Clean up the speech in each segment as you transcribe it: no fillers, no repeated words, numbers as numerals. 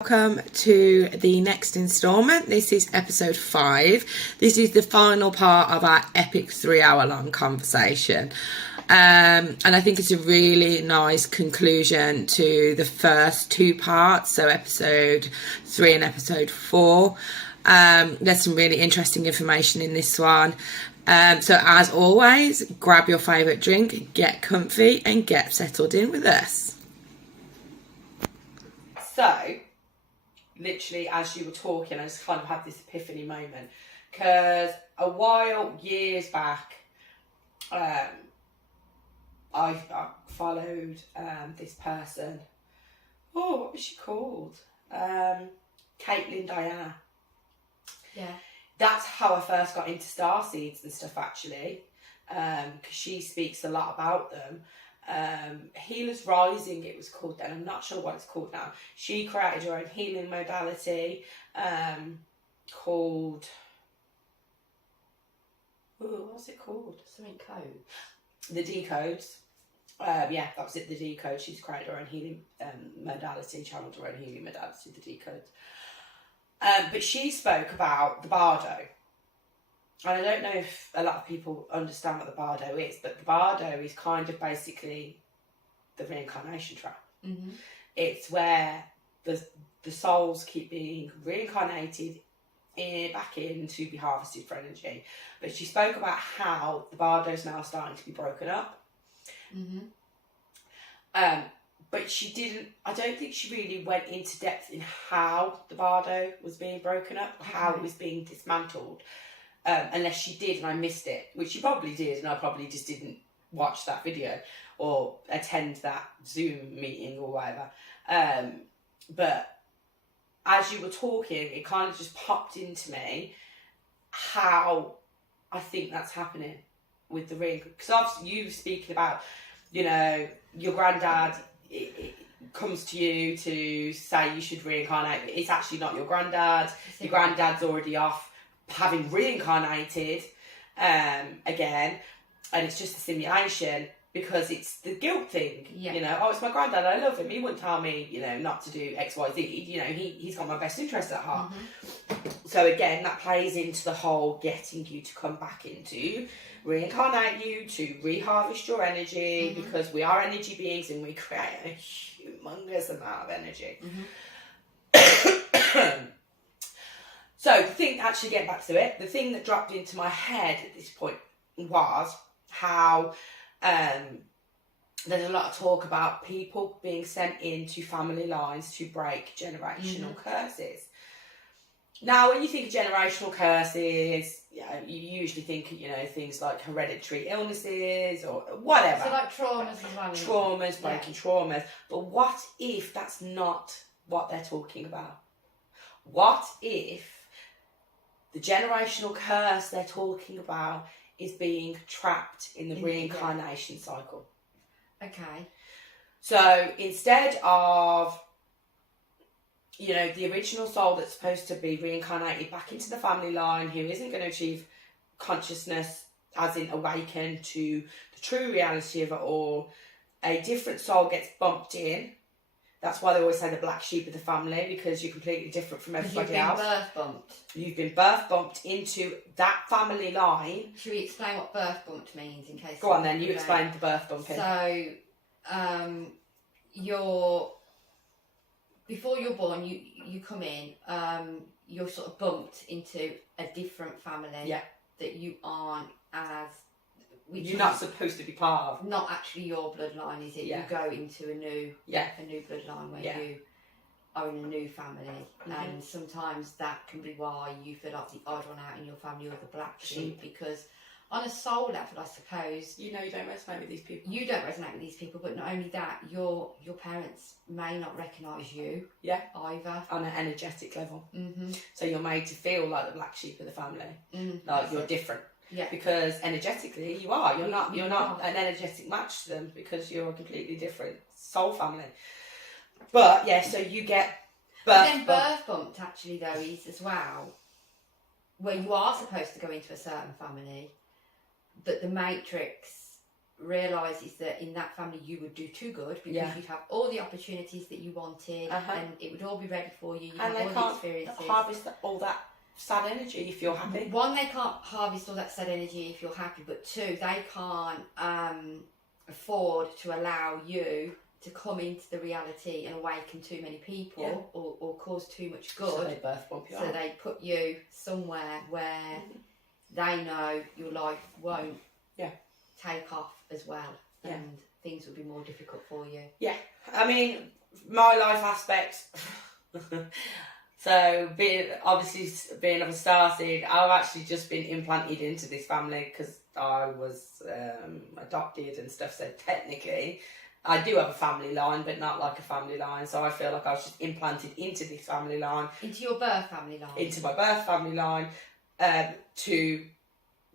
Welcome to the next instalment. This is episode 5. This is the final part of our epic 3-hour long conversation. And I think it's a really nice conclusion to the first 2 parts, so episode 3 and episode 4. There's some really interesting information in this one. So as always, grab your favourite drink, get comfy and get settled in with us. So, literally as you were talking, I just kind of had this epiphany moment, because years back, I followed this person. Oh, what was she called? Caitlin Diana. Yeah. That's how I first got into starseeds and stuff, actually, because she speaks a lot about them. Healers Rising, it was called then. I'm not sure what it's called now. She created her own healing modality called... Ooh, what's it called? Something code. The decodes. Yeah, that was it, the decode. She's created her own healing modality, channeled her own healing modality, the decodes. But she spoke about the bardo. And I don't know if a lot of people understand what the bardo is, but the bardo is kind of basically the reincarnation trap. Mm-hmm. It's where the souls keep being reincarnated back in to be harvested for energy. But she spoke about how the bardo is now starting to be broken up. Mm-hmm. But I don't think she really went into depth in how the bardo was being broken up, how it was being dismantled. Unless she did and I missed it, which she probably did, and I probably just didn't watch that video or attend that Zoom meeting or whatever. But as you were talking, it kind of just popped into me how I think that's happening with the ring. Because obviously you were speaking about, your granddad, it comes to you to say you should reincarnate, but it's actually not your granddad. Your granddad's already off having reincarnated again, and it's just a simulation because it's the guilt thing. Yeah. Oh, it's my granddad, I love him, he wouldn't tell me not to do XYZ. He's got my best interest at heart. Mm-hmm. So again, that plays into the whole getting you to come back into reincarnate you to reharvest your energy, mm-hmm. because we are energy beings and we create a humongous amount of energy. Mm-hmm. So the thing, actually getting back to it, the thing that dropped into my head at this point was how there's a lot of talk about people being sent into family lines to break generational mm-hmm. curses. Now, when you think of generational curses, you usually think of, things like hereditary illnesses or whatever. So like traumas as well. Traumas, breaking traumas. But what if that's not what they're talking about? What if the generational curse they're talking about is being trapped in the reincarnation cycle? Okay. So instead of, the original soul that's supposed to be reincarnated back into the family line, who isn't going to achieve consciousness, as in awaken to the true reality of it all, a different soul gets bumped in. That's why they always say the black sheep of the family, because you're completely different from everybody else. Birth bumped. You've been birth bumped into that family line. Should we explain what birth bumped means in case? Go on then, you explain the birth bumping. So, before you're born, you come in, you're sort of bumped into a different family that you aren't as... You're not supposed to be part of. Not actually your bloodline, is it? Yeah. You go into a new bloodline where you are in a new family, mm-hmm. and sometimes that can be why you feel like the odd one out in your family or the black sheep, because on a soul level, I suppose, you don't resonate with these people. You don't resonate with these people, but not only that, your parents may not recognise you. Yeah. Either on an energetic level. Mm-hmm. So you're made to feel like the black sheep of the family, like you're different. Yeah. Because energetically you are. You're not an energetic match to them, because you're a completely different soul family. But so you get birth bumped actually though is as well where you are supposed to go into a certain family, but the matrix realises that in that family you would do too good because you'd have all the opportunities that you wanted and it would all be ready for you. You'd have all the experiences. Harvest all that sad energy if you're happy. One, they can't harvest all that sad energy if you're happy, but two, they can't afford to allow you to come into the reality and awaken too many people or cause too much good. So they birth bump you So they put you somewhere where they know your life won't take off as well, and things will be more difficult for you. Yeah, I mean, my life aspect. So being of a starseed, I've actually just been implanted into this family because I was adopted and stuff. So technically, I do have a family line, but not like a family line. So I feel like I was just implanted into this family line, into your birth family line, into my birth family line, to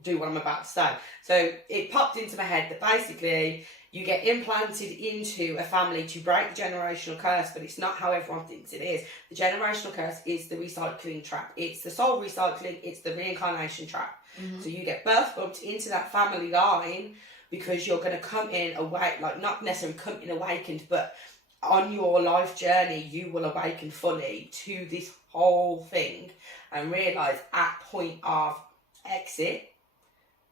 do what I'm about to say. So it popped into my head that basically you get implanted into a family to break the generational curse, but it's not how everyone thinks it is. The generational curse is the recycling trap. It's the soul recycling, it's the reincarnation trap. So you get birth bumped into that family line because you're going to come in awake, like not necessarily come in awakened, but on your life journey, you will awaken fully to this whole thing and realise at point of exit,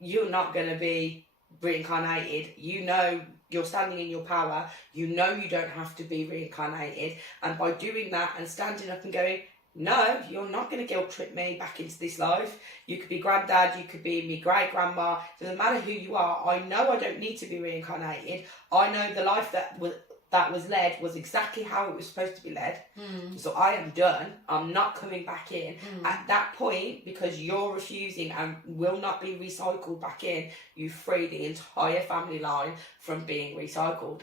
you're not going to be reincarnated. You know you're standing in your power. You know you don't have to be reincarnated. And by doing that and standing up and going, no, you're not going to guilt trip me back into this life. You could be granddad, you could be me great grandma. Doesn't matter who you are. I know I don't need to be reincarnated. I know the life that was led was exactly how it was supposed to be led. So I am done. I'm not coming back in. At that point, because you're refusing and will not be recycled back in, you free the entire family line from being recycled.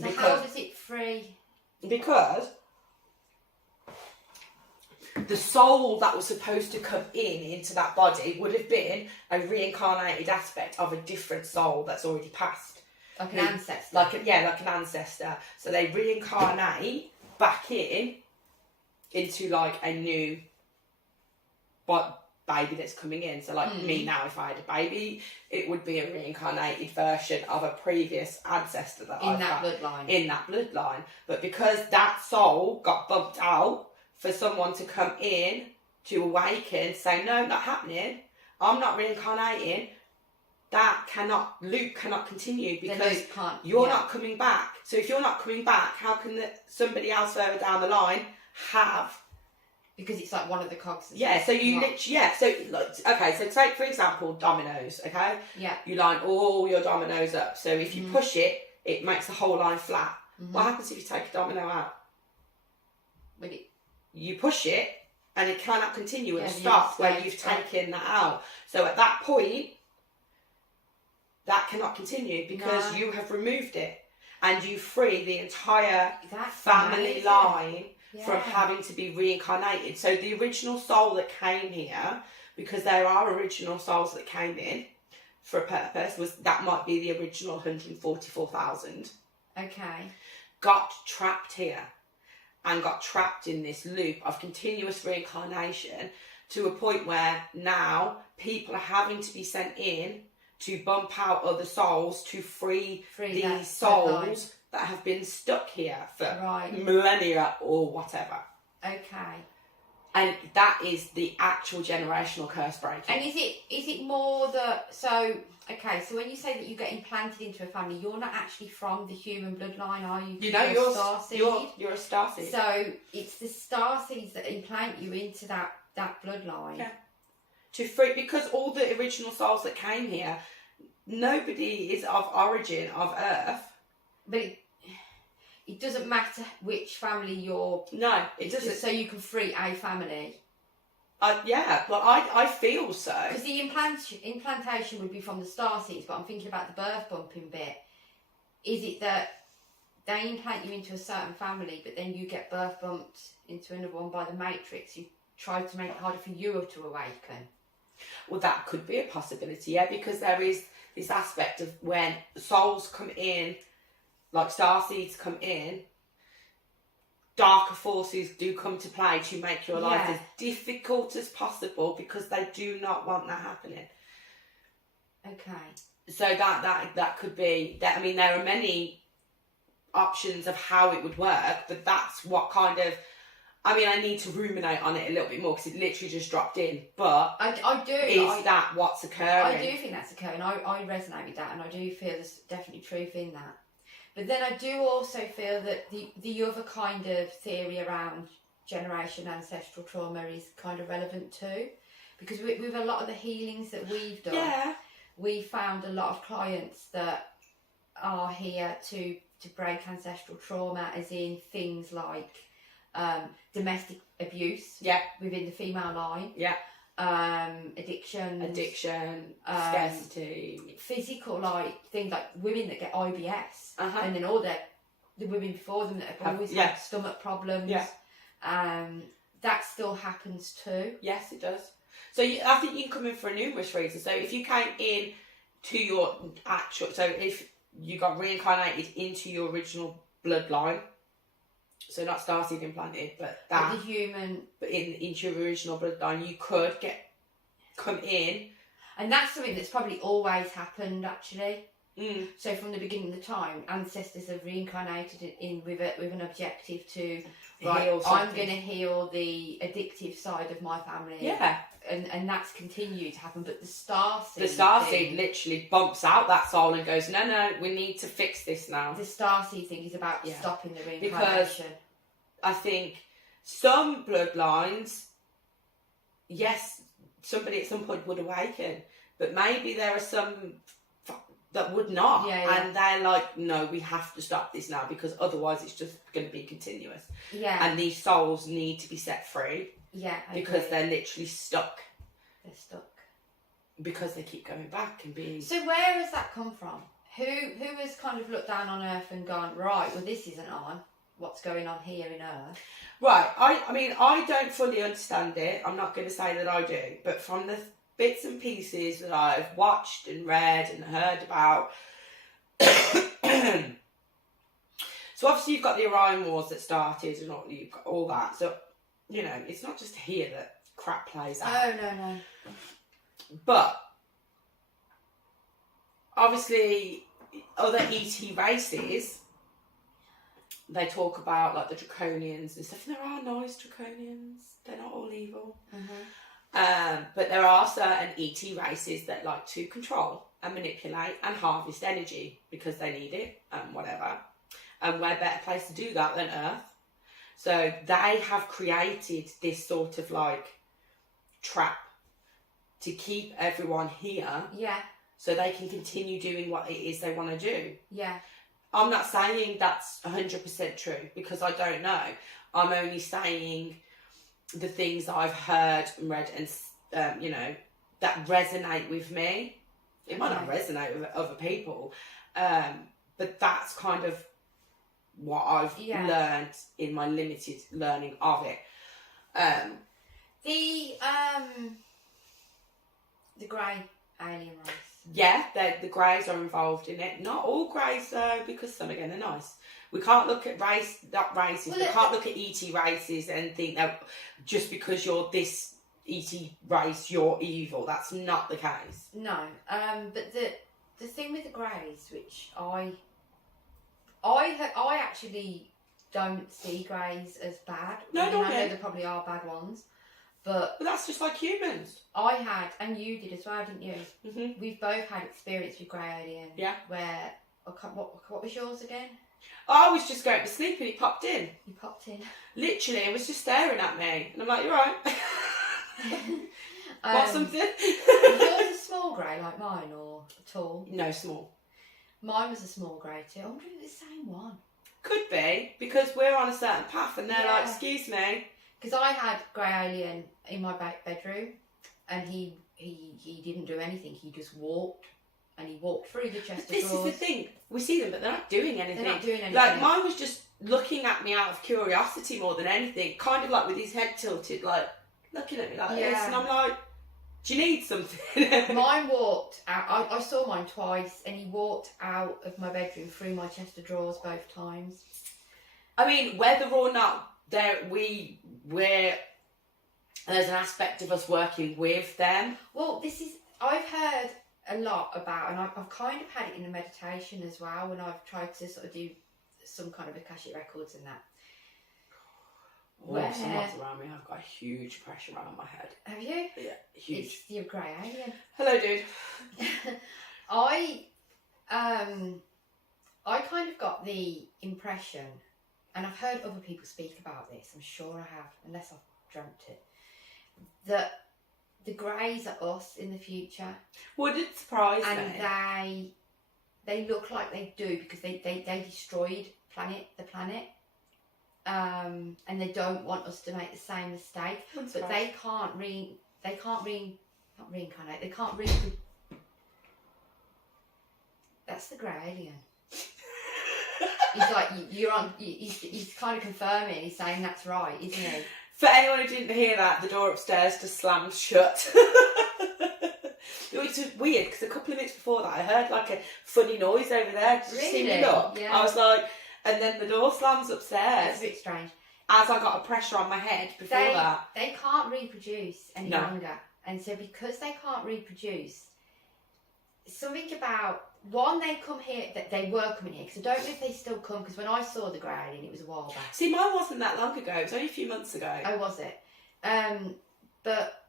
So how does it free? Because the soul that was supposed to come into that body would have been a reincarnated aspect of a different soul that's already passed. Like an ancestor. Like an ancestor. So they reincarnate back into like a new baby that's coming in. So like me now, if I had a baby, it would be a reincarnated version of a previous ancestor that in that bloodline. In that bloodline. But because that soul got bumped out for someone to come in to awaken, say, no, not happening. I'm not reincarnating. That loop cannot continue because you're not coming back. So if you're not coming back, how can somebody else further down the line have? Because it's like one of the cogs. Yeah, so you literally, so okay, so take for example dominoes, okay? Yeah. You line all your dominoes up. So if you push it, it makes the whole line flat. What happens if you take a domino out? You push it and it cannot continue and stop where you've taken that out. So at that point, that cannot continue because you have removed it and you free the entire family line from having to be reincarnated. So the original soul that came here, because there are original souls that came in for a purpose, that might be the original 144,000. Okay. Got trapped here and got trapped in this loop of continuous reincarnation to a point where now people are having to be sent in to bump out other souls to free these souls that have been stuck here for millennia or whatever. Okay. And that is the actual generational curse breaking. And is it more that so when you say that you get implanted into a family, you're not actually from the human bloodline, are you? You know, you're a starseed. You're a starseed. So it's the starseeds that implant you into that bloodline. Yeah. To free, because all the original souls that came here, nobody is of origin of Earth. But it doesn't matter which family you're. No, it doesn't. Just so you can free a family. I feel so. Because the implantation would be from the starseeds, but I'm thinking about the birth bumping bit. Is it that they implant you into a certain family, but then you get birth bumped into another one by the Matrix? You try to make it harder for you to awaken. Well, that could be a possibility, yeah, because there is this aspect of when souls come in, like starseeds come in, darker forces do come to play to make your life as difficult as possible because they do not want that happening. Okay. So that could be that. I mean, there are many options of how it would work, but that's what kind of. I mean, I need to ruminate on it a little bit more because it literally just dropped in. But I do. Is that what's occurring? I do think that's occurring. I resonate with that, and I do feel there's definitely truth in that. But then I do also feel that the other kind of theory around generation ancestral trauma is kind of relevant too, because with a lot of the healings that we've done, we found a lot of clients that are here to break ancestral trauma, as in things like domestic abuse within the female line, addiction, scarcity, physical, like things like women that get IBS, and then all the women before them that have always had stomach problems. That still happens too. Yes, it does. So I think you can come in for numerous reasons. So if you came in to your actual, so if you got reincarnated into your original bloodline, so not starseed implanted, but that the human, but into your original bloodline, you could come in, and that's something that's probably always happened actually. So from the beginning of the time, ancestors have reincarnated in with an objective to I'm going to heal the addictive side of my family. And that's continued to happen. But the starseed literally bumps out that soul and goes, no, we need to fix this now. The starseed thing is about stopping the reincarnation. Because I think some bloodlines, yes, somebody at some point would awaken, but maybe there are some that would not, and they're like, no, we have to stop this now because otherwise it's just going to be continuous. And these souls need to be set free. Because they're literally stuck. They're stuck because they keep going back and being. So where has that come from? Who has kind of looked down on Earth and gone, right, well, this isn't on. What's going on here in Earth? Right. I mean, I don't fully understand it. I'm not going to say that I do, but from the bits and pieces that I've watched and read and heard about. So obviously you've got the Orion Wars that started and you've got all that. So, you know, it's not just here that crap plays out. Oh, no. But obviously other ET races, they talk about like the draconians and stuff, and there are nice draconians. They're not all evil. But there are certain ET races that like to control and manipulate and harvest energy because they need it and whatever. And we're a better place to do that than Earth. So they have created this sort of like trap to keep everyone here. So they can continue doing what it is they want to do. I'm not saying that's 100% true because I don't know. I'm only saying the things that I've heard and read and, you know, that resonate with me. It might not resonate with other people, but that's kind of what I've learned in my limited learning of it. The grey alien race. Yeah, the greys are involved in it. Not all greys though, because some again are nice. We can't look at races. We can't look at ET races and think that just because you're this ET race, you're evil. That's not the case. No, but the thing with the greys, which I actually don't see greys as bad. I know there probably are bad ones, but that's just like humans. I had, and you did as well, didn't you? Mm-hmm. We've both had experience with grey alien. Where what was yours again? I was just going to sleep and he popped in. You popped in. Literally, he was just staring at me, and I'm like, "You're right." Want something? Was yours a small grey like mine, or tall? No, small. Mine was a small grey too. I wonder if it's the same one. Could be, because we're on a certain path and they're like, excuse me. Because I had grey alien in my bedroom and he didn't do anything. He just walked and he walked through the chest of drawers. This is the thing. We see them, but they're not doing anything. They're not doing anything. Like, mine was just looking at me out of curiosity more than anything. Kind of like with his head tilted, like looking at me like this. And I'm like, do you need something? Mine walked out. I saw mine twice, and he walked out of my bedroom through my chest of drawers both times. I mean, whether or not there's an aspect of us working with them. Well, I've heard a lot about, and I've kind of had it in a meditation as well when I've tried to sort of do some kind of Akashic records and that. Where someone's around me, I've got a huge pressure around my head. Have you? Yeah, huge. It's your grey alien. Hello, dude. I kind of got the impression, and I've heard other people speak about this, I'm sure I have, unless I've dreamt it, that the greys are us in the future. Wouldn't surprise me. And they look like they do because they destroyed the planet. And they don't want us to make the same mistake. Wouldn't but surprise. they can't reincarnate. They can't That's the grey alien. He's like, you're on. He's kind of confirming. He's saying that's right, isn't he? For anyone who didn't hear that, the door upstairs just slammed shut. It was weird because a couple of minutes before that, I heard like a funny noise over there. Did you see me look? Yeah. I was like, and then the door slams upstairs. It's a bit strange. As I got a pressure on my head before that. They can't reproduce any longer, and so because they can't reproduce, something about. One, they come here, that they were coming here, because I don't know if they still come, because when I saw the grey alien, it was a while back. See, mine wasn't that long ago, it was only a few months ago. Oh, was it? But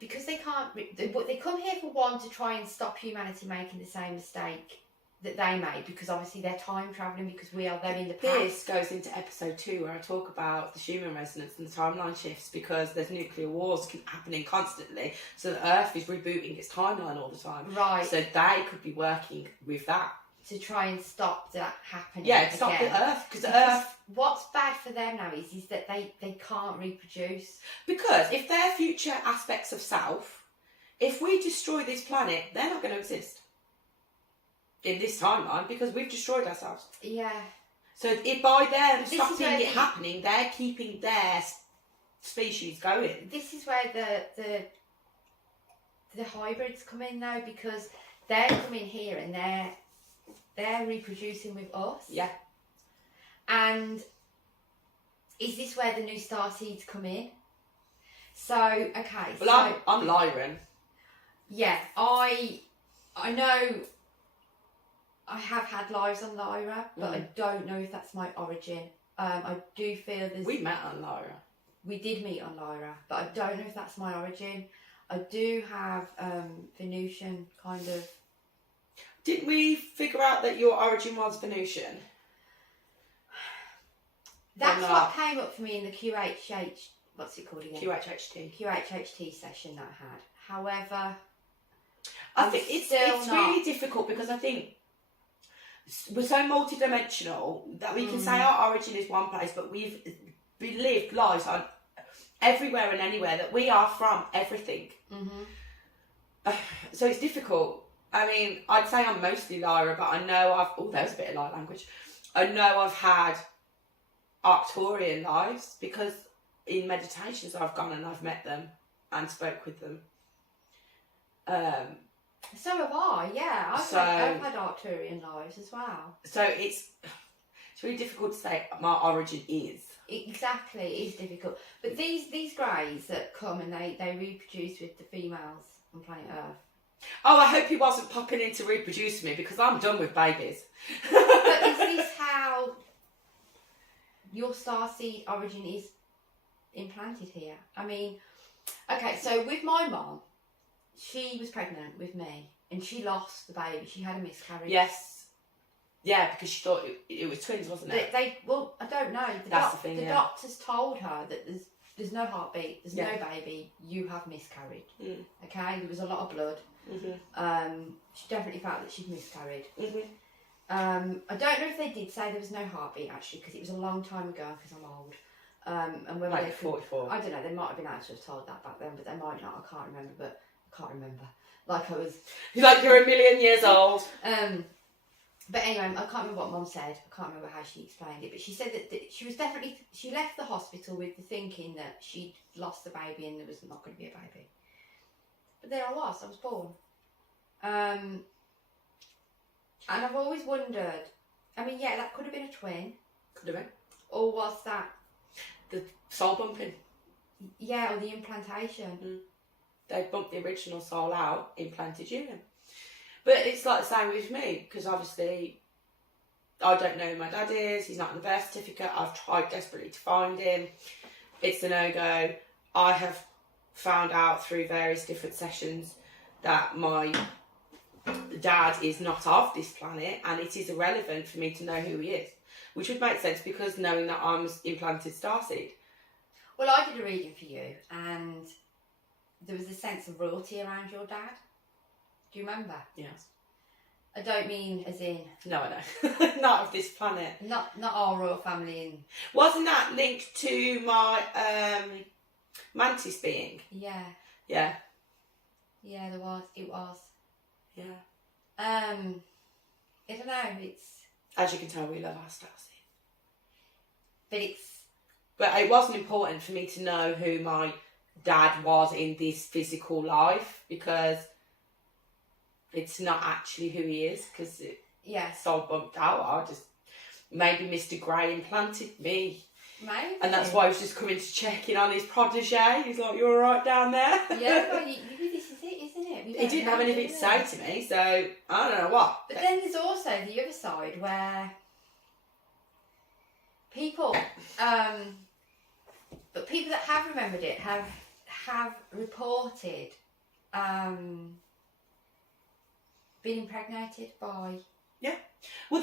because they can't, they come here for one, to try and stop humanity making the same mistake that they made, because obviously they're time travelling, because we are them in the past. This goes into episode 2 where I talk about the Schumann resonance and the timeline shifts, because there's nuclear wars happening constantly, so the Earth is rebooting its timeline all the time. Right. So they could be working with that. To try and stop that happening. Yeah, stop the Earth. Because the Earth... What's bad for them now is that they can't reproduce. Because if they're future aspects of self, if we destroy this planet, they're not going to exist. In this timeline, because we've destroyed ourselves. Yeah. So if by them stopping it happening, they're keeping their species going. This is where the hybrids come in though, because they're coming here and they're reproducing with us. Yeah. And is this where the new starseeds come in? So okay. Well, I'm Lyran. Yeah, I know. I have had lives on Lyra, but I don't know if that's my origin. I do feel there's... We met on Lyra. We did meet on Lyra, but I don't know if that's my origin. I do have Venusian kind of... Didn't we figure out that your origin was Venusian? That's what came up for me in the QHH... What's it called again? QHHT. QHHT session that I had. However... I think it's really difficult, because I think... We're so multi-dimensional that we can say our origin is one place, but we've lived lives on everywhere and anywhere, that we are from everything. So it's difficult. I mean, I'd say I'm mostly Lyra, but I know there's a bit of light language. I know I've had Arcturian lives, because in meditations I've gone and I've met them and spoke with them. So have I, yeah. I've had Arcturian lives as well. So it's really difficult to say my origin is. Exactly, it is difficult. But these greys that come and they reproduce with the females on planet Earth. Oh, I hope he wasn't popping in to reproduce me, because I'm done with babies. But is this how your starseed origin is implanted here? I mean, okay, so with my mom, she was pregnant with me and she lost the baby. She had a miscarriage. Yes. Yeah, because she thought it was twins, wasn't it? Well, I don't know. The doctors told her that there's no heartbeat, there's no baby, you have miscarried. Okay, there was a lot of blood. She definitely felt that she'd miscarried. I don't know if they did say there was no heartbeat actually, because it was a long time ago, because I'm old. And when like 44. I don't know, they might have been able to have told that back then, but they might not. I can't remember. Like I was... Like you're a million years old. But anyway, I can't remember what Mum said. I can't remember how she explained it. But she said that she was definitely... She left the hospital with the thinking that she'd lost the baby and there was not going to be a baby. But there I was born. And I've always wondered... I mean, yeah, that could have been a twin. Could have been. Or was that... The soul bumping. Yeah, or the implantation. They bumped the original soul out, implanted you in. But it's like the same with me, because obviously I don't know who my dad is. He's not in the birth certificate. I've tried desperately to find him. It's a no-go. I have found out through various different sessions that my dad is not of this planet, and it is irrelevant for me to know who he is, which would make sense because knowing that I'm implanted starseed. Well, I did a reading for you, and there was a sense of royalty around your dad. Do you remember? Yes. I don't mean as in... No, I know. Not of this planet. Not our royal family. In... Wasn't that linked to my mantis being? Yeah. Yeah. Yeah, there was. It was. Yeah. I don't know, it's... As you can tell, we love our starseed. But it wasn't important for me to know who my dad was in this physical life, because it's not actually who he is, because it's all bumped out. I just... Maybe Mr. Grey implanted me. Maybe. And that's why he was just coming to check in on his protege. He's like, "You all right down there?" Yeah, well, maybe this is it, isn't it? He didn't have anything to say to me, so I don't know what. But then there's also the other side where people, but people that have remembered it have reported being impregnated by... Yeah. Well,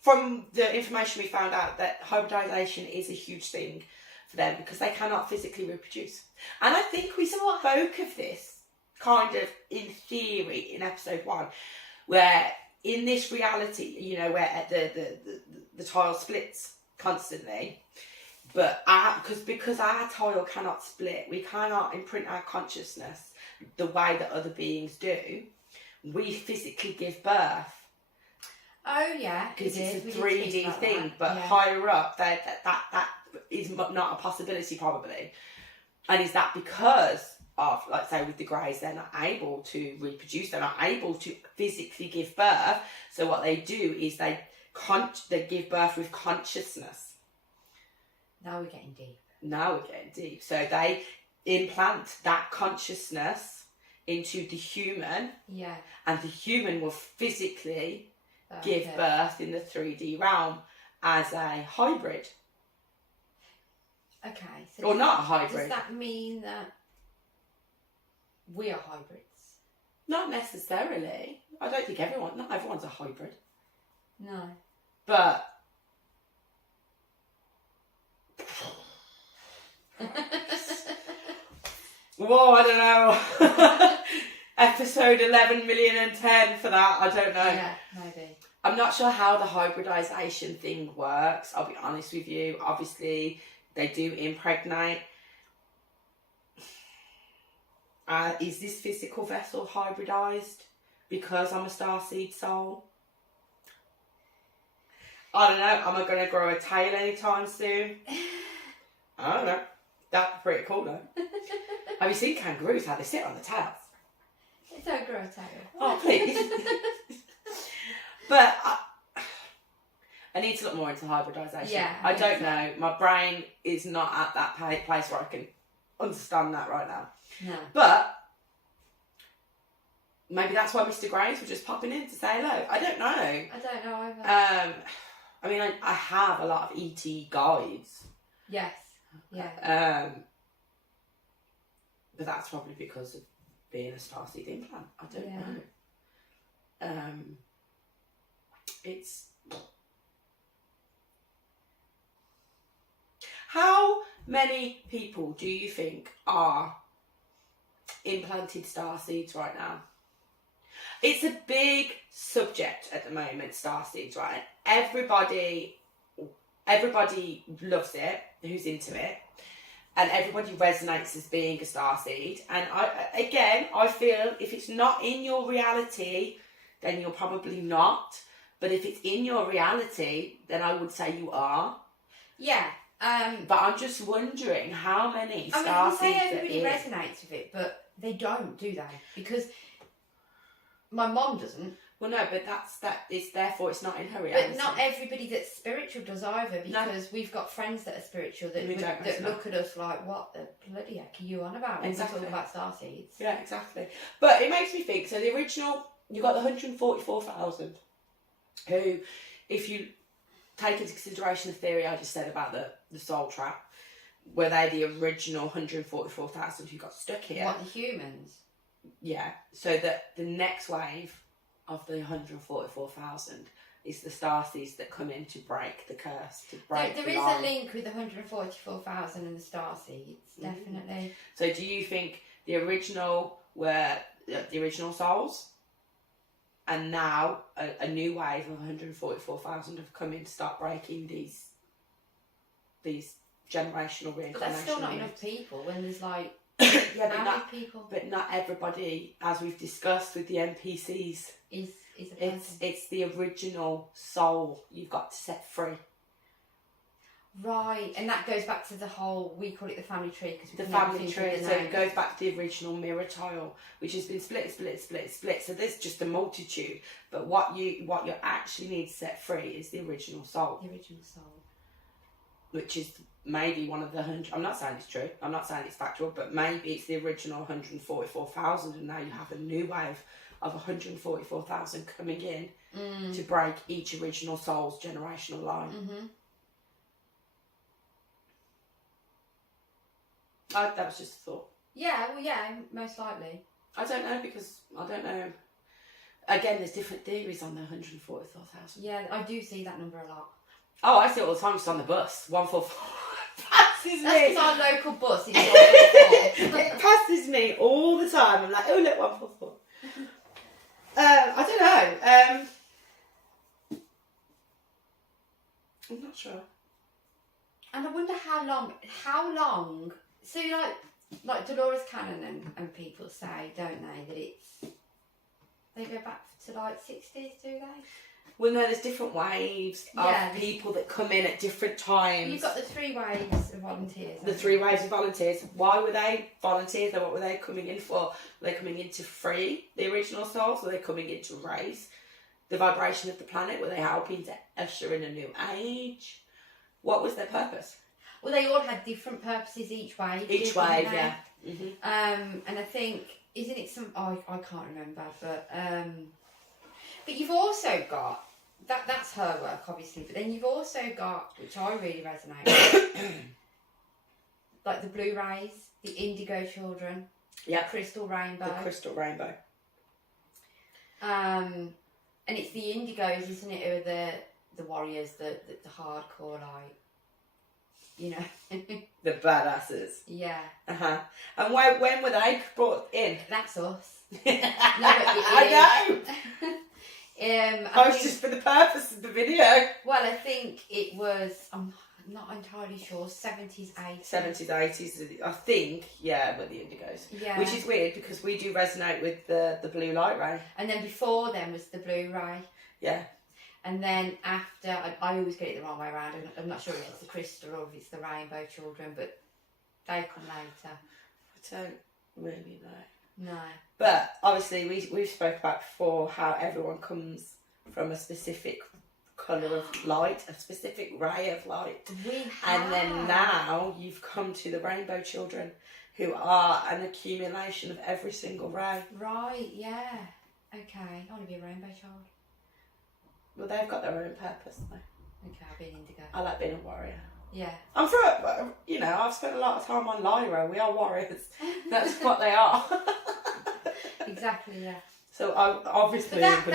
from the information we found out, that hybridization is a huge thing for them because they cannot physically reproduce. And I think we spoke of this kind of in theory in episode 1, where in this reality, where the tile splits constantly, but because our tile cannot split, we cannot imprint our consciousness the way that other beings do. We physically give birth. Oh yeah, because it's a 3D thing, but higher up, that is not a possibility probably. And is that because of, like say with the Greys, they're not able to reproduce, they're not able to physically give birth. So what they do is they give birth with consciousness. Now we're getting deep. So they implant that consciousness into the human. Yeah. And the human will physically give birth in the 3D realm as a hybrid. Okay. So or not a hybrid. Does that mean that we are hybrids? Not necessarily. I don't think not everyone's a hybrid. No. But... Whoa, I don't know. Episode 11,000,010 for that, I don't know. Yeah, maybe. I'm not sure how the hybridization thing works, I'll be honest with you. Obviously, they do impregnate. Is this physical vessel hybridized because I'm a starseed soul? I don't know. Am I going to grow a tail anytime soon? I don't know. That's pretty cool though. Have you seen kangaroos, how they sit on the tails? Don't grow a tail. Oh, please. But I need to look more into hybridization. Yeah, I don't know. My brain is not at that place where I can understand that right now. No. But maybe that's why Mr. Grays were just popping in to say hello. I don't know. I don't know either. I have a lot of ET guides. Yes. Yeah. But that's probably because of being a starseed implant. I don't know. It's... How many people do you think are implanted starseeds right now? It's a big subject at the moment, starseeds, right? Everybody loves it, who's into it, and everybody resonates as being a starseed. And I feel if it's not in your reality, then you're probably not. But if it's in your reality, then I would say you are. Yeah. But I'm just wondering how many starseeds I say everybody resonates with it, but they don't, do they? Because my mom doesn't. Well, no, but therefore it's not in her reality. But not everybody that's spiritual does either, because we've got friends that are spiritual that look at us like, what the bloody heck are you on about when we talk about starseeds? Yeah, exactly. But it makes me think, so the original you've got the 144,000 who, if you take into consideration the theory I just said about the soul trap, were they the original 144,000 who got stuck here? What, the humans? Yeah. So that the next wave of the 144,000 is the starseeds that come in to break the curse, to break There the is line. a link with the 144,000 and the starseeds, definitely. So do you think the original were the original souls, and now a new wave of 144,000 have come in to start breaking these generational reincarnation? But that's still not enough people when there's like yeah, how many people? But not everybody, as we've discussed with the NPCs, is a person. It's the original soul you've got to set free. Right, and that goes back to the whole, we call it the family tree. Cause The family tree, so it goes back to the original mirror tile, which has been split. So there's just a multitude. But what you actually need to set free is the original soul. The original soul. Which is maybe one of the 100, I'm not saying it's true, I'm not saying it's factual, but maybe it's the original 144,000 and now you have a new wave of 144,000 coming in to break each original soul's generational line. Mm-hmm. That was just a thought. Yeah, well, yeah, most likely. I don't know, because I don't know. Again, there's different theories on the 144,000. Yeah, I do see that number a lot. Oh, I see it all the time just on the bus. 144. Passes That's me. because our local bus is 144. It passes me all the time. I'm like, oh look, 144. I don't know. I'm not sure. And I wonder how long. So like Dolores Cannon and people say, don't they, that they go back to like 60s, do they? Well, no, there's different waves of people that come in at different times. You've got the 3 waves of volunteers. The 3 waves of volunteers. Why were they volunteers? What were they coming in for? Were they coming in to free the original souls? Were they coming in to raise the vibration of the planet? Were they helping to usher in a new age? What was their purpose? Well, they all had different purposes each wave. Each wave, yeah. Mm-hmm. And I think, isn't it some... I can't remember, but you've also got... That's her work, obviously, but then you've also got, which I really resonate with, like the blue rays, the indigo children, the crystal rainbow. The crystal rainbow. And it's the indigos, isn't it, who are the warriors, the hardcore, like, you know. The badasses. Yeah. Uh-huh. And when were they brought in? That's us. I know. I was just for the purpose of the video. Well, I think it was, I'm not entirely sure, 70s, 80s. 70s, 80s, I think, yeah, with the indigos. Yeah. Which is weird because we do resonate with the blue light ray. And then before them was the blue ray. Yeah. And then after, I always get it the wrong way around. I'm not sure if it's the crystal or if it's the rainbow children, but they come later. I don't really know. No. But obviously we've spoke about before how everyone comes from a specific colour of light, a specific ray of light. We have. And then now you've come to the rainbow children who are an accumulation of every single ray. Right, yeah. Okay, I want to be a rainbow child. Well, they've got their own purpose though. Okay, I'll be an indigo. I like being a warrior. Yeah. I'm from, I've spent a lot of time on Lyra. We are warriors. That's what they are. Exactly, yeah. So I'm obviously that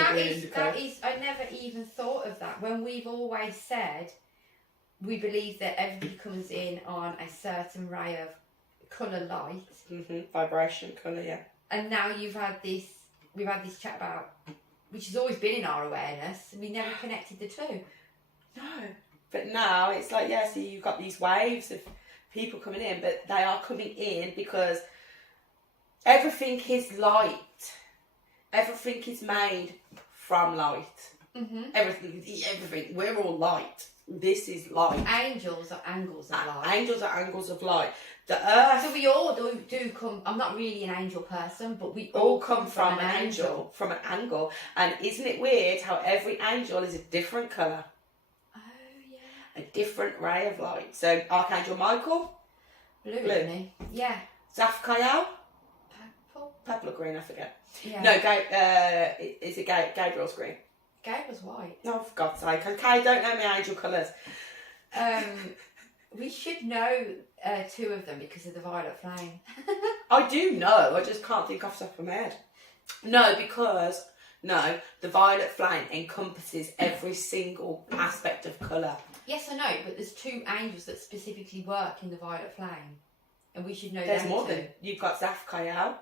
is, I never even thought of that. When we've always said we believe that everybody comes in on a certain ray of colour light. Mm-hmm. Vibration, colour, yeah. And now we've had this chat about, which has always been in our awareness, and we never connected the two. No. But now it's like, yeah, so you've got these waves of people coming in, but they are coming in because everything is light. Everything is made from light. Mm-hmm. Everything. We're all light. This is light. Angels are angles of light. Angels are angles of light. The earth. So we all do come. I'm not really an angel person, but we all come from an angel. From an angle. And isn't it weird how every angel is a different colour? Oh, yeah. A different ray of light. So Archangel Michael. Blue. Isn't he? Yeah. Zaphael. Purple. purple. Purple or green, I forget. Yeah. No, is it Gabriel's green? Gabriel's white. No, for God's sake. Okay, I don't know my angel colours. We should know two of them because of the violet flame. I do know, I just can't think off the top of my head. No, because the violet flame encompasses every single aspect of colour. Yes, I know, but there's two angels that specifically work in the violet flame, and we should know. There's them more too. than you've got Zafkayal,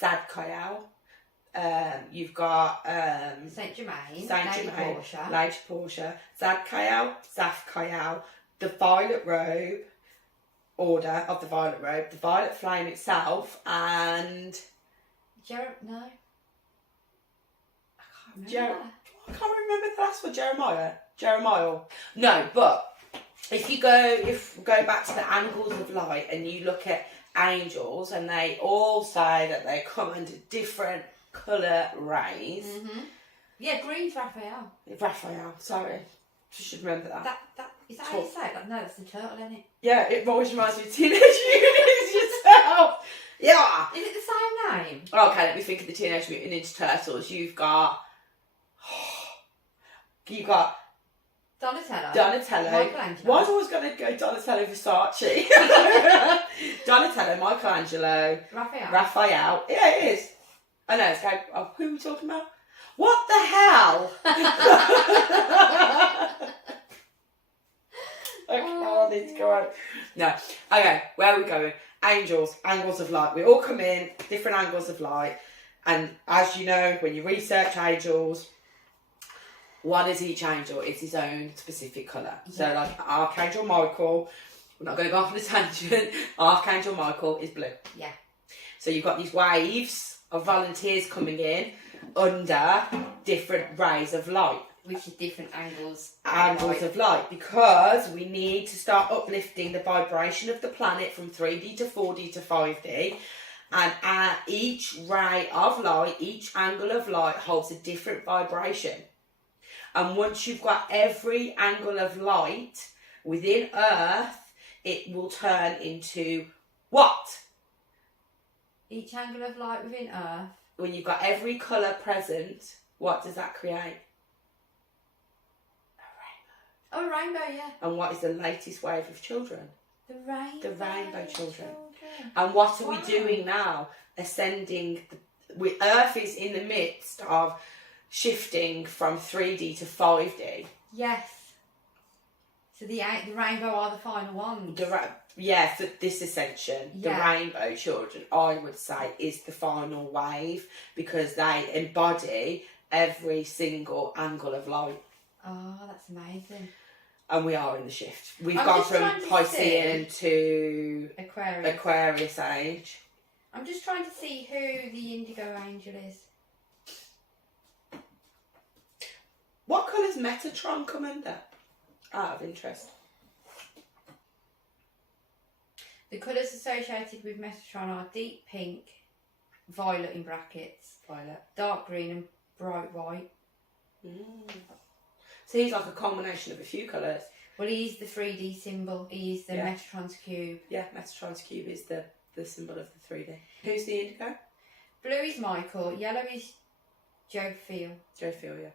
Sadkayal. You've got Saint Germain, Lady Portia, Zadkayal, Zafkayal, the Violet Robe, Order of the Violet Robe, the Violet Flame itself, and no, I can't remember. I can't remember the last one. Jeremiah. No, but if we go back to the angles of light and you look at angels, and they all say that they come under different colour rays. Mm-hmm. Yeah, green's Raphael. Raphael, sorry. I should remember that. Is that how you say it? No, that's the turtle, isn't it? Yeah, it always reminds me of Teenage Mutant yourself. Yeah. Is it the same name? Okay, let me think of the Teenage Mutant Ninja Turtles. You've got Donatello. Michelangelo. Why was I always going to go Donatello Versace? Donatello, Michelangelo, Raphael. Yeah, it is. I know. It's like, who are we talking about? What the hell? Okay, I need to go on. No. Okay, where are we going? Angels, angles of light. We all come in, different angles of light. And as you know, when you research angels, what is each angel? It's his own specific colour. Yeah. So like Archangel Michael, we're not going to go off on a tangent, Archangel Michael is blue. Yeah. So you've got these waves of volunteers coming in under different rays of light. Which is different angles. Of light, because we need to start uplifting the vibration of the planet from 3D to 4D to 5D. And each ray of light, each angle of light holds a different vibration. And once you've got every angle of light within Earth, it will turn into what? Each angle of light within Earth. When you've got every colour present, what does that create? A rainbow, yeah. And what is the latest wave of children? The rainbow children. And what are we doing now? Ascending. Earth is in the midst of shifting from 3D to 5D. Yes. So the rainbow are the final ones. For this ascension, the rainbow children, I would say, is the final wave, because they embody every single angle of light. Oh, that's amazing. And we are in the shift. We've gone from Piscean to Aquarius age. I'm just trying to see who the indigo angel is. What colours Metatron come under? Out of interest. The colours associated with Metatron are deep pink, violet in brackets, dark green and bright white. So he's like a combination of a few colours. Well, he's the 3D symbol. He's the Metatron's cube. Yeah, Metatron's cube is the symbol of the 3D. Who's the indigo? Blue is Michael. Yellow is Jophiel. Yeah.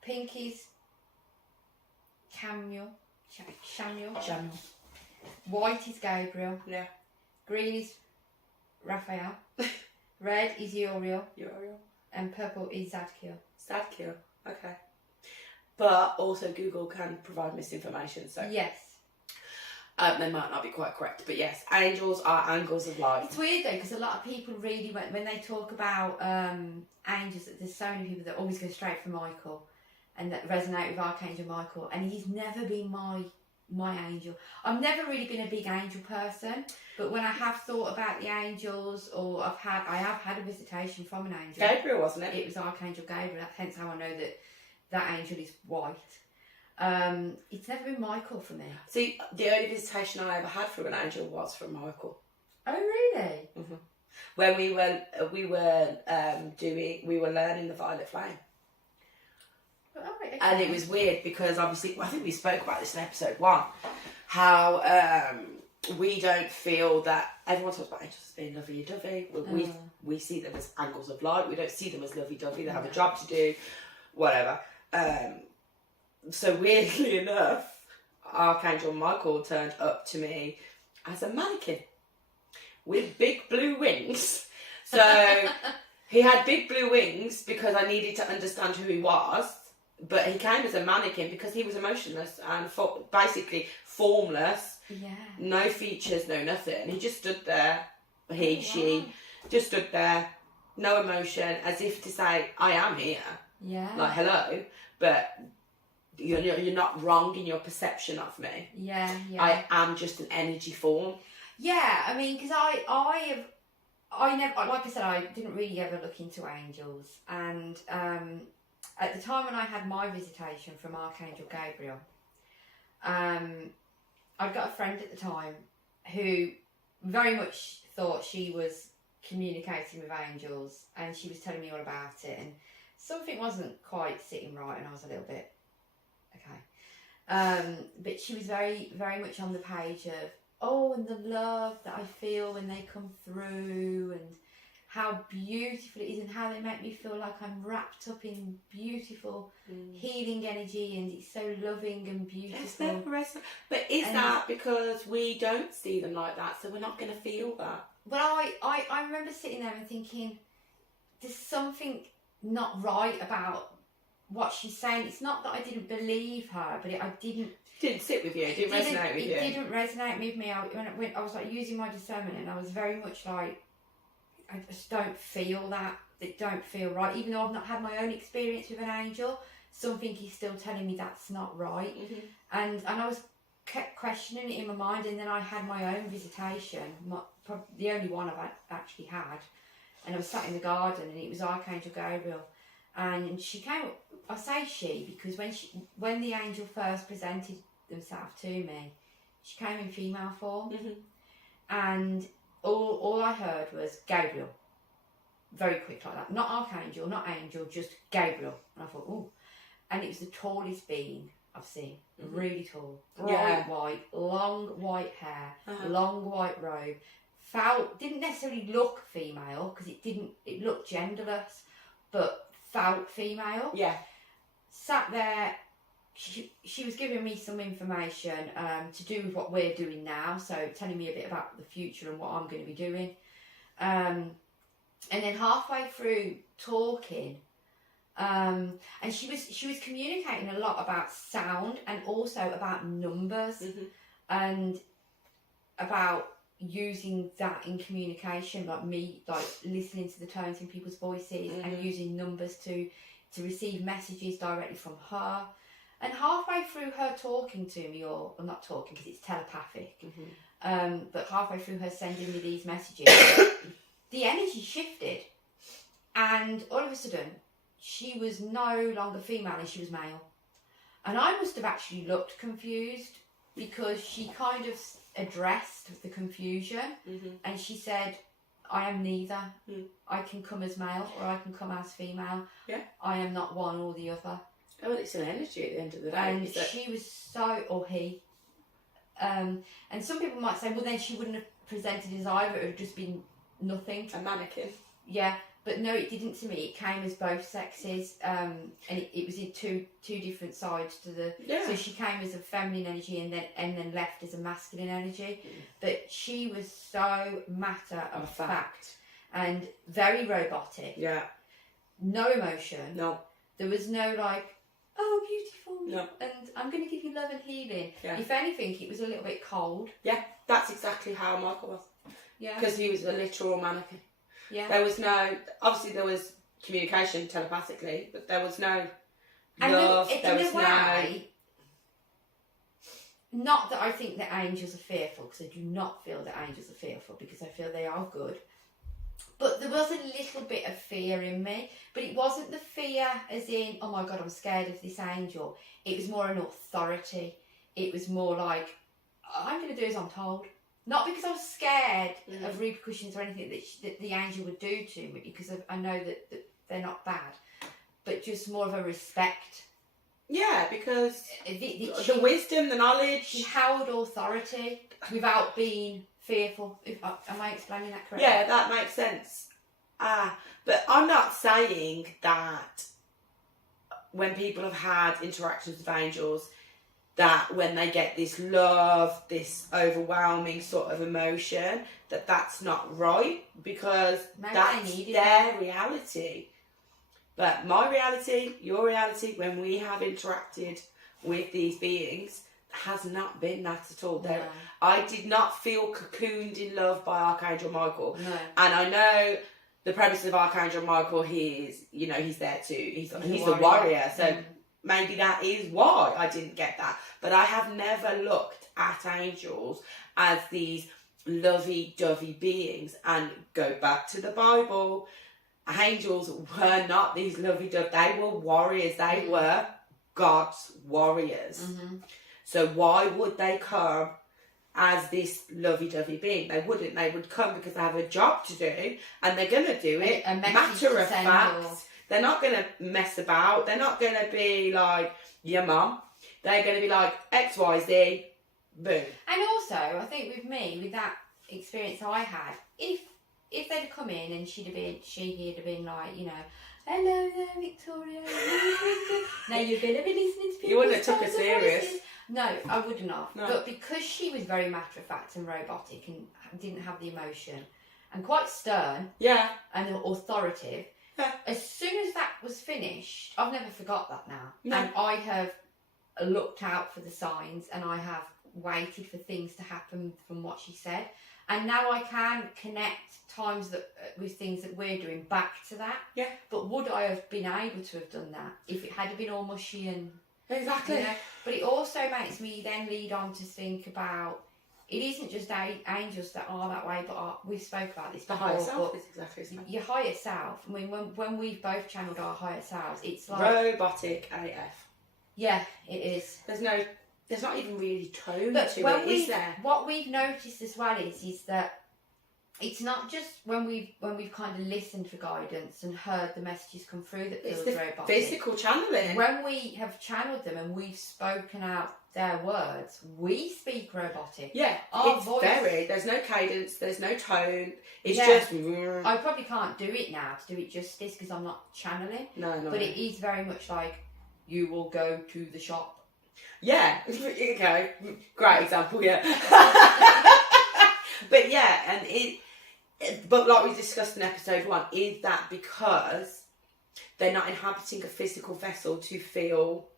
Pink is Samuel. White is Gabriel. Yeah. Green is Raphael. Red is Uriel. And purple is Zadkiel. Okay. But also Google can provide misinformation, so... Yes. They might not be quite correct, but yes, angels are angles of light. It's weird though, because a lot of people really, when they talk about angels, there's so many people that always go straight for Michael and that resonate with Archangel Michael, and he's never been my angel. I've never really been a big angel person, but when I have thought about the angels, or I have had a visitation from an angel. Gabriel, wasn't it? It was Archangel Gabriel. Hence how I know that angel is white. It's never been Michael for me. See, the only visitation I ever had from an angel was from Michael. Oh really? Mm-hmm. When we were learning the violet flame. Oh, right, okay. And it was weird because obviously, I think we spoke about this in episode 1, how we don't feel that everyone talks about angels as being lovey-dovey. We see them as angles of light. We don't see them as lovey-dovey. They have a job to do, whatever. So weirdly enough, Archangel Michael turned up to me as a mannequin with big blue wings. So he had big blue wings because I needed to understand who he was. But he came as a mannequin because he was emotionless and basically formless. Yeah. No features, no nothing. He just stood there. She just stood there, no emotion, as if to say, "I am here." Yeah. Like, hello, but you're not wrong in your perception of me. Yeah. I am just an energy form. Yeah, I mean, because I never, like I said, I didn't really ever look into angels, and at the time when I had my visitation from Archangel Gabriel, I'd got a friend at the time who very much thought she was communicating with angels, and she was telling me all about it, and something wasn't quite sitting right, and I was a little bit, okay. But she was very, very much on the page of, and the love that I feel when they come through, and how beautiful it is, and how they make me feel like I'm wrapped up in beautiful healing energy, and it's so loving and beautiful. But is that because we don't see them like that, so we're not going to feel that? But I remember sitting there and thinking, there's something not right about what she's saying. It's not that I didn't believe her, but I didn't sit with you. It didn't resonate with you. It didn't resonate with me. I was like using my discernment, and I was very much like, I just don't feel that. It don't feel right. Even though I've not had my own experience with an angel, something is still telling me that's not right. Mm-hmm. And I kept questioning it in my mind, and then I had my own visitation, the only one I've actually had, and I was sat in the garden, and it was Archangel Gabriel, and she came. I say she because when the angel first presented themselves to me, she came in female form, and all I heard was Gabriel, very quick like that. Not Archangel, not Angel, just Gabriel. And I thought, ooh. And it was the tallest being I've seen. Really tall. Bright white, long white hair, long white robe. Didn't necessarily look female, because it looked genderless, but felt female. Yeah. Sat there. She was giving me some information to do with what we're doing now, so telling me a bit about the future and what I'm going to be doing. And then halfway through talking, and she was communicating a lot about sound and also about numbers, and about using that in communication, like listening to the tones in people's voices and using numbers to receive messages directly from her. And halfway through her talking to me, or not talking because it's telepathic, but halfway through her sending me these messages, the energy shifted, and all of a sudden she was no longer female and she was male. And I must have actually looked confused, because she kind of addressed the confusion, and she said, I am neither. I can come as male or I can come as female. Yeah. I am not one or the other. Oh, well, it's an energy at the end of the day. And she was so, or he. And some people might say, well, then she wouldn't have presented as either. It would have just been nothing. A mannequin. Yeah, but no, it didn't to me. It came as both sexes, and it was in two different sides to the. Yeah. So she came as a feminine energy, and then left as a masculine energy. But she was so matter of fact and very robotic. Yeah. No emotion. No. There was no like, oh, beautiful. No. And I'm going to give you love and healing. Yeah. If anything, it was a little bit cold. Yeah, that's exactly how Michael was. Yeah. Because he was a literal mannequin. Yeah. There was obviously there was communication telepathically, but there was no love. Not that I think that angels are fearful, because I do not feel that angels are fearful, because I feel they are good. But there was a little bit of fear in me, but it wasn't the fear as in, oh my God, I'm scared of this angel. It was more an authority. It was more like, I'm going to do as I'm told. Not because I was scared of repercussions or anything that the angel would do to me, because I know that they're not bad, but just more of a respect. Yeah, because the wisdom, the knowledge. She held authority without being fearful. Am I explaining that correctly? Yeah, that makes sense. But I'm not saying that when people have had interactions with angels, that when they get this love, this overwhelming sort of emotion, that's not right, because Maybe that's their reality. But my reality, your reality, when we have interacted with these beings, has not been that at all. No. I did not feel cocooned in love by Archangel Michael. No. And I know the premise of Archangel Michael, he's there too. He's the warrior. So maybe that is why I didn't get that. But I have never looked at angels as these lovey-dovey beings. And go back to the Bible. Angels were not these lovey-dovey. They were warriors. They were God's warriors. Mm-hmm. So why would they come as this lovey-dovey being? They wouldn't. They would come because they have a job to do, and they're going to do it. Matter of fact, they're not going to mess about. They're not going to be like your mum. They're going to be like X, Y, Z, boom. And also, I think with me, with that experience I had, if they'd have come in and he'd have been like, hello there, Victoria. Now you're going to be listening to people. You wouldn't have took her serious. No, I wouldn't have. No. But because she was very matter of fact and robotic and didn't have the emotion and quite stern, and authoritative, as soon as that was finished, I've never forgot that now. No. And I have looked out for the signs and I have waited for things to happen from what she said. And now I can connect times with things that we're doing back to that. Yeah. But would I have been able to have done that if it had been all mushy and... Exactly. But it also makes me then lead on to think about, it isn't just angels that are that way, but we spoke about this before. The higher self is exactly the same. Your higher self, I mean, when we've both channeled our higher selves, it's like... robotic AF. Yeah, it is. There's not even really tone but to it, is there? What we've noticed as well is that it's not just when we've kind of listened for guidance and heard the messages come through that feels robotic. It's the physical channeling. When we have channeled them and we've spoken out their words, we speak robotic. Yeah, our it's voice, there's no cadence, there's no tone. It's just... I probably can't do it now to do it justice because I'm not channeling. No. But it is very much like, you will go to the shop. Yeah, okay, great example, yeah. But yeah, and but like we discussed in episode 1, is that because they're not inhabiting a physical vessel to feel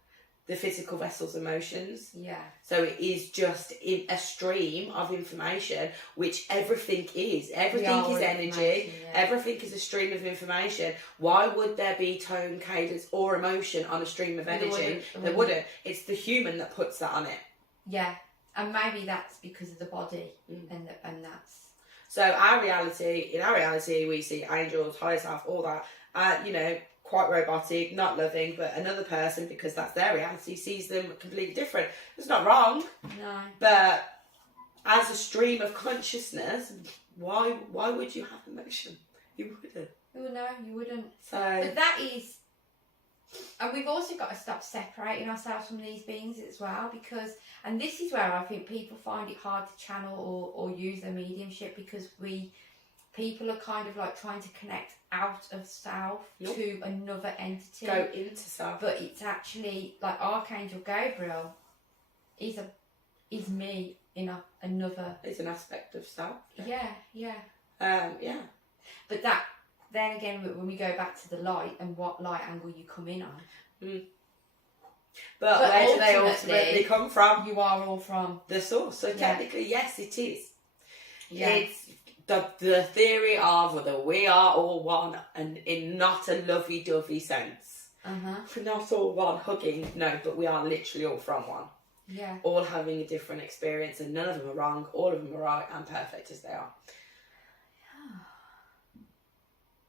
the physical vessel's emotions? Yeah. So it is just in a stream of information, which everything is. Everything is energy. Yeah. Everything is a stream of information. Why would there be tone, cadence, or emotion on a stream of energy? There wouldn't. It's the human that puts that on it. Yeah, and maybe that's because of the body, and that's. So in our reality, we see angels, higher self, all that. Quite robotic, not loving, but another person, because that's their reality, sees them completely different. It's not wrong. No. But as a stream of consciousness, why would you have emotion? You wouldn't. Oh no, you wouldn't. So. But that is, and we've also got to stop separating ourselves from these beings as well, because, and this is where I think people find it hard to channel or use their mediumship, because people are kind of like trying to connect out of self to another entity. Go into self. But it's actually like Archangel Gabriel is me in another. It's an aspect of self. Yeah. Yeah. But that, then again, when we go back to the light and what light angle you come in on. But where do they ultimately come from? You are all from the source. So technically, yes, it is. Yeah. It's the theory of that we are all one, and in not a lovey-dovey sense. We're not all one hugging, no, but we are literally all from one. Yeah. All having a different experience, and none of them are wrong, all of them are right and perfect as they are.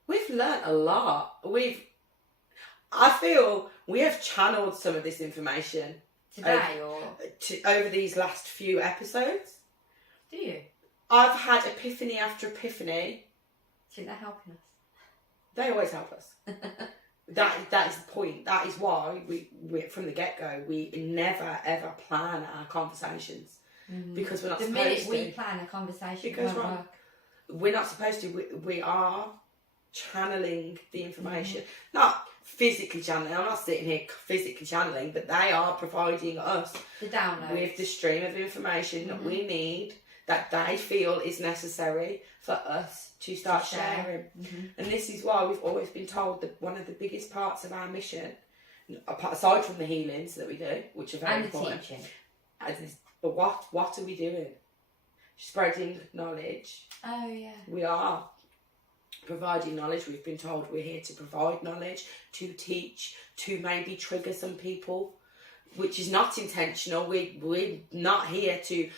We've learnt a lot. I feel we have channeled some of this information today over these last few episodes. Do you? I've had epiphany after epiphany. Do you think they're helping us? They always help us. That is the point. That is why we from the get-go, we never ever plan our conversations. because we're not the supposed minute to. we plan a conversation, It goes won't wrong. work. We're not supposed to. We are channeling the information, not physically channeling. I'm not sitting here physically channeling, but they are providing us The download with the stream of information that we need, that they feel is necessary for us to start sharing. And this is why we've always been told that one of the biggest parts of our mission, aside from the healings that we do, which are very and the important, teaching. but what are we doing? Spreading knowledge. Oh yeah. We are providing knowledge. We've been told we're here to provide knowledge, to teach, to maybe trigger some people, which is not intentional. We're not here to,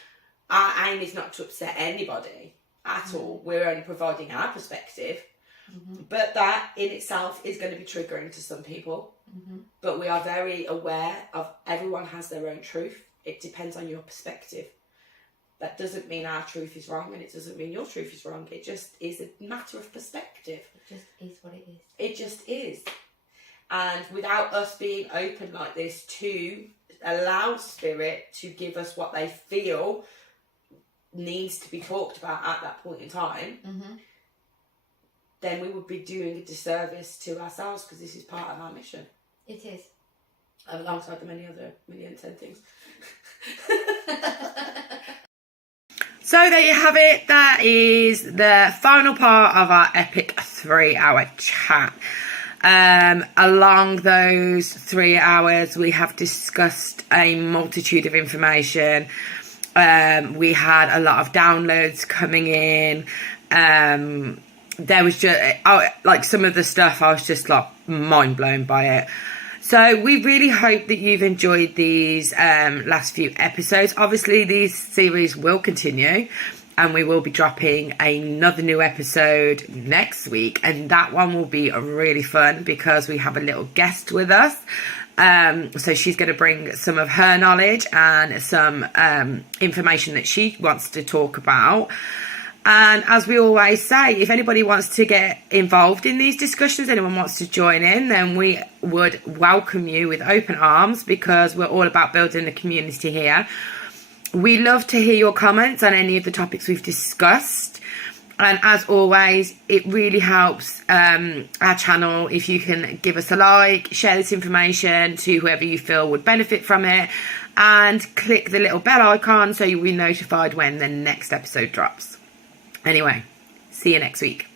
our aim is not to upset anybody at all. We're only providing our perspective. But that in itself is going to be triggering to some people. But we are very aware of everyone has their own truth. It depends on your perspective. That doesn't mean our truth is wrong, and it doesn't mean your truth is wrong. It just is a matter of perspective. It just is what it is. It just is. And without us being open like this to allow spirit to give us what they feel needs to be talked about at that point in time, then we would be doing a disservice to ourselves, because this is part of our mission. It is. Alongside the many other 1,000,010 things. So there you have it. That is the final part of our epic 3-hour chat. Along those 3 hours, we have discussed a multitude of information. We had a lot of downloads coming in. There was just, like, some of the stuff, I was just like mind blown by it. So we really hope that you've enjoyed these last few episodes. Obviously, these series will continue, and we will be dropping another new episode next week. And that one will be really fun because we have a little guest with us. So she's going to bring some of her knowledge and some information that she wants to talk about. And as we always say, if anybody wants to get involved in these discussions, anyone wants to join in, then we would welcome you with open arms, because we're all about building a community here. We love to hear your comments on any of the topics we've discussed. And as always, it really helps our channel if you can give us a like, share this information to whoever you feel would benefit from it, and click the little bell icon so you'll be notified when the next episode drops. Anyway, see you next week.